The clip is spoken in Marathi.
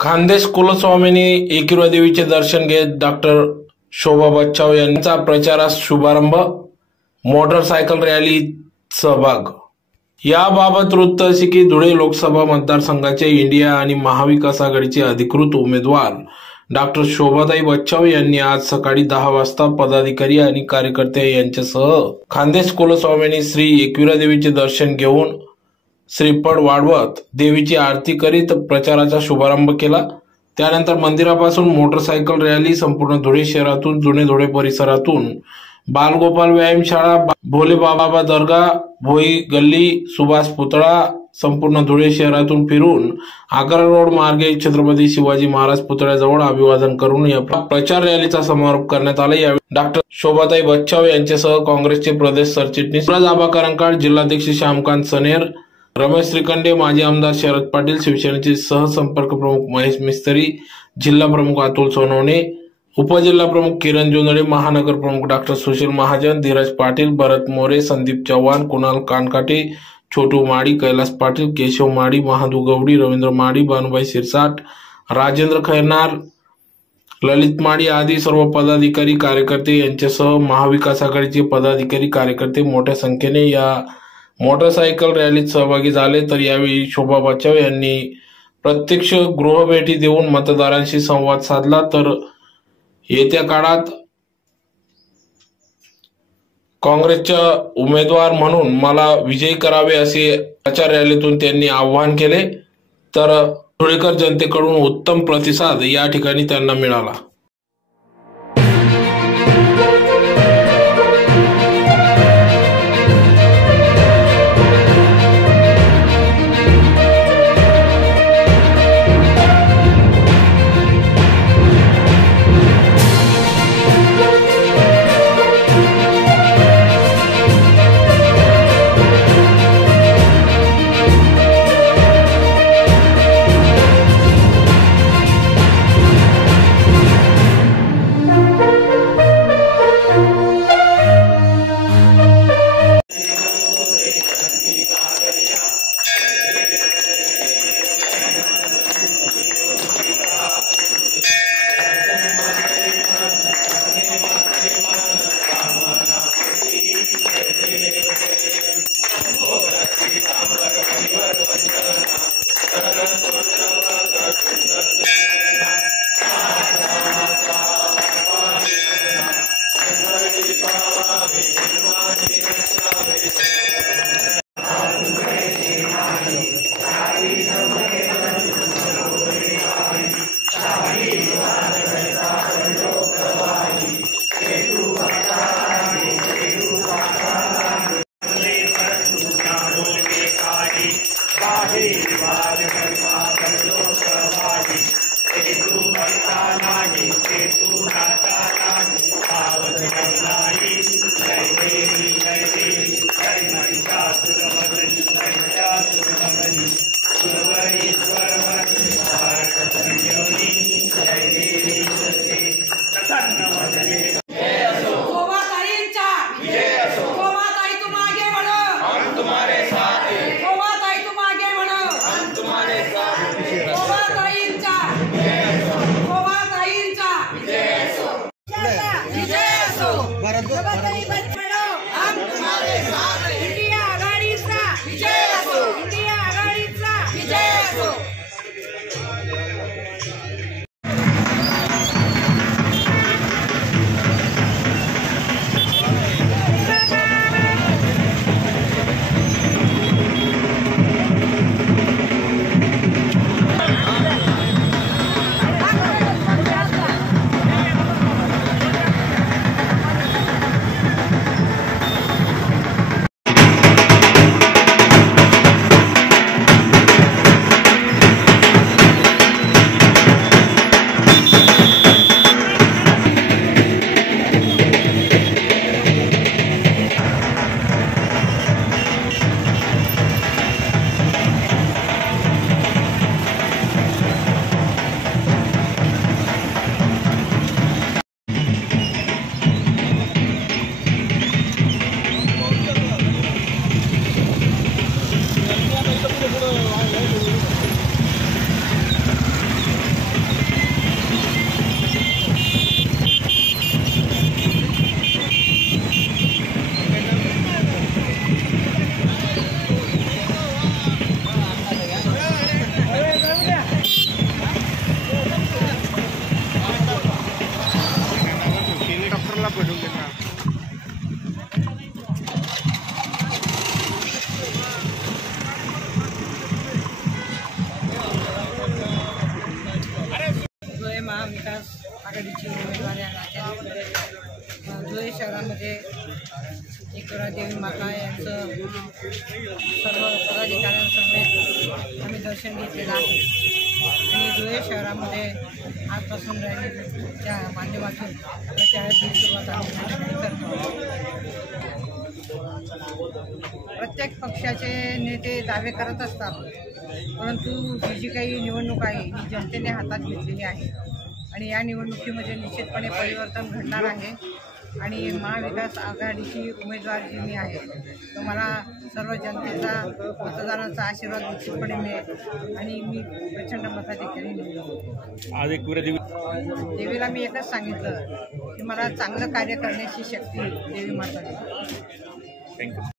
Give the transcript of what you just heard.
खान्देश कुलस्वामिनी एकविरा देवीचे दर्शन घेत डॉक्टर शोभा बच्छाव यांचा प्रचारास शुभारंभ, मोटरसायकल रॅलीत सहभाग। याबाबत वृत्त असे की धुळे लोकसभा मतदारसंघाचे इंडिया आणि महाविकास आघाडीचे अधिकृत उमेदवार डॉक्टर शोभाताई बच्छाव यांनी आज सकाळी 10 वाजता पदाधिकारी आणि कार्यकर्ते यांच्यासह खान्देश कुलस्वामिनी श्री एकविरा देवीचे दर्शन घेऊन श्रीफळ वाढवत देवीची आरती करीत प्रचाराचा शुभारंभ केला। त्यानंतर मंदिरापासून मोटरसायकल रॅली संपूर्ण धुळे शहरातून, जुने धुळे परिसरातून, बालगोपाल व्यायामशाळा, भोले बाबा दर्गा, भोई गल्ली, सुभाष पुतळा, संपूर्ण धुळे शहरातून फिरून आग्रा रोड मार्गे छत्रपती शिवाजी महाराज पुतळ्याजवळ अभिवादन करून या प्रचार रॅलीचा समारोप करण्यात आला। यावेळी डॉक्टर शोभाताई बच्छाव यांच्यासह काँग्रेसचे प्रदेश सरचिटणीस आबा करंकाळ, जिल्हाध्यक्ष श्यामकांत सनेर, रमेश श्रीखंडे, माजी आमदार शरद पाटील, शिवसेनेचे सहसंपर्क प्रमुख महेश मिस्त्री, जिल्हा प्रमुख अतुल सोनवणे, उपजिल्हा प्रमुख किरण जोंधळे, महानगर प्रमुख डॉक्टर सुशील महाजन, धीरज पाटील, भरत मोरे, संदीप चव्हाण, कुणाल कानकाटे, छोटू माडी, कैलास पाटील, केशव माडी, महादू गवडी, रवींद्र माडी, भानुभाई शिरसाट, राजेंद्र खैरनार, ललित माडी आदी सर्व पदाधिकारी कार्यकर्ते यांच्यासह महाविकास आघाडीचे पदाधिकारी कार्यकर्ते मोठ्या संख्येने या मोटरसायकल रॅलीत सहभागी झाले। तर यावेळी शोभा बच्छाव यांनी प्रत्यक्ष गृहभेटी देऊन मतदारांशी संवाद साधला। तर येत्या काळात काँग्रेसच्या उमेदवार म्हणून मला विजयी करावे असे प्रचार रॅलीतून त्यांनी आवाहन केले। तर धुळेकर जनतेकडून उत्तम प्रतिसाद या ठिकाणी त्यांना मिळाला। माता यांचं सर्व पदाधिकाऱ्यांसमवेत आम्ही दर्शन घेतलेलं आहे आणि धुळे शहरामध्ये आजपासून रॅलीच्या माध्यमातून प्रचाराची सुरुवात आम्ही करतो. प्रत्येक पक्षाचे नेते दावे करत असतात, परंतु ही जी काही निवडणूक आहे ही जनतेने हातात घेतलेली आहे आणि या निवडणुकीमध्ये निश्चितपणे परिवर्तन घडणार आहे आणि महाविकास आघाडीची उमेदवार जी मी आहे तो मला सर्व जनतेचा मतदारांचा आशीर्वाद निश्चितपणे मिळेल आणि मी प्रचंड मताधिक्याने निवडून. आज एक देवीला मी एकच सांगितलं की मला चांगलं कार्य करण्याची शक्ती देवी माता. थँक्यू.